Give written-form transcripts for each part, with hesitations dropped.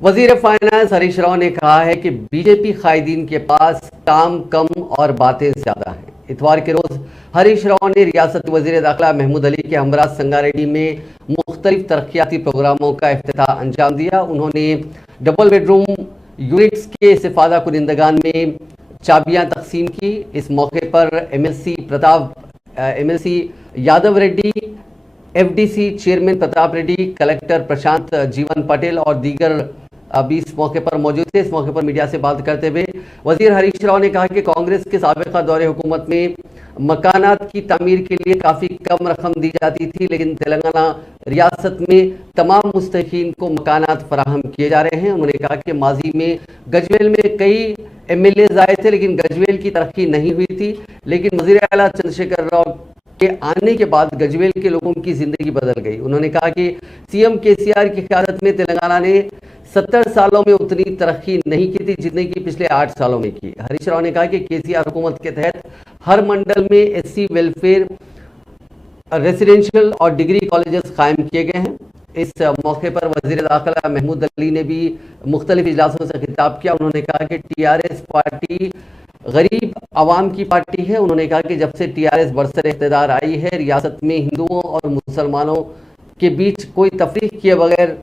वजीर फाइनेंस हरीश राव ने कहा है कि बीजेपी कायदीन के पास काम कम और बातें ज्यादा हैं। इतवार के रोज हरीश राव ने रियासती वजीर दाखिला महमूद अली के हमरा संगारेड्डी में मुख्तलिफ तरक्याती प्रोग्रामों का इफ्तिताह अंजाम दिया। उन्होंने डबल बेडरूम यूनिट्स के इस्तिफादा कुनिंदगान में चाबियां तकसीम की। इस मौके पर MLC Yadav Reddy, FDC chairman Pratap Reddy, collector Prashant Jeevan Patel और दीगर भी इस मौके पर मौजूद थे। इस मौके पर मीडिया से बात करते हुए वजीर हरीश राव ने कहा कि कांग्रेस के साबिका दौरे हुकूमत में मकानात की तामीर के लिए काफ़ी कम रकम दी जाती थी, लेकिन तेलंगाना रियासत में तमाम मुस्तहीकीन को मकानात फराहम किए जा रहे हैं। उन्होंने कहा कि माजी में गजवेल में कई एमएलए आए थे, लेकिन गजवेल की तरक्की नहीं हुई थी, लेकिन वजीर आला चंद्रशेखर राव के आने के बाद गजवेल के लोगों की जिंदगी बदल गई। उन्होंने कहा कि सीएम केसीआर की क़यादत में तेलंगाना ने 70 सालों में उतनी तरक्की नहीं की थी जितनी की पिछले 8 सालों में की। हरीश राव ने कहा कि केसीआर हुकूमत के तहत हर मंडल में एससी वेलफेयर, रेसिडेंशियल और डिग्री कॉलेजेस कायम किए गए हैं। इस मौके पर वजीर दाखिला महमूद अली ने भी मुख्तलिफ इजलासों से खिताब किया। उन्होंने कहा कि टीआरएस पार्टी गरीब आवाम की पार्टी है। उन्होंने कहा कि जब से टीआरएस बरसर इख्तिदार आई है, रियासत में हिंदुओं और मुसलमानों के बीच कोई तफरीक किए बगैर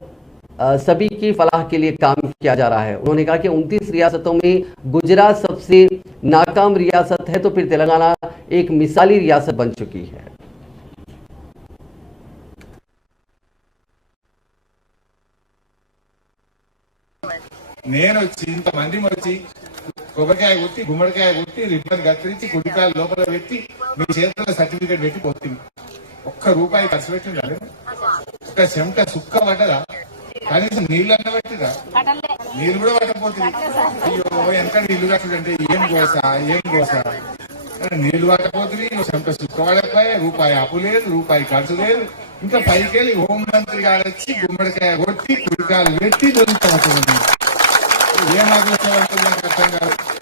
सभी की फलाह के लिए काम किया जा रहा है। उन्होंने कहा कि 29 रियासतों में गुजरात सबसे नाकाम रियासत है, तो फिर तेलंगाना एक मिसाली रियासत बन चुकी है। నేను వచ్చి ఇంతమంది వచ్చి కొబ్బరికాయ కొట్టి గుమ్మడికాయ కొట్టి రిబ్బన్ కత్తిరించి కుడికాయలు లోపల పెట్టి మీ చేతుల్లో సర్టిఫికేట్ పెట్టి పోతుంది. ఒక్క రూపాయి ఖర్చు పెట్టిందా? ఒక చెమట సుక్క పడ్డదా? కనీసం నీళ్ళన్న పెట్టిరా? నీళ్ళు కూడా పట్టకపోతుంది. అయ్యో వెనక నీళ్లు కట్టడంటే ఏం గోస నీళ్లు పట్టపోతుంది. చెమట సుక్క పడకపోయే, రూపాయి అప్పు లేదు, రూపాయి ఖర్చు లేదు. ఇంకా పైకెళ్ళి హోంమంత్రి గారు వచ్చి గుమ్మడికాయ కొట్టి కుడికాయలు పెట్టి దొరుకుతుంది. ఏం ఆలోచన నాకు అర్థం కాదు.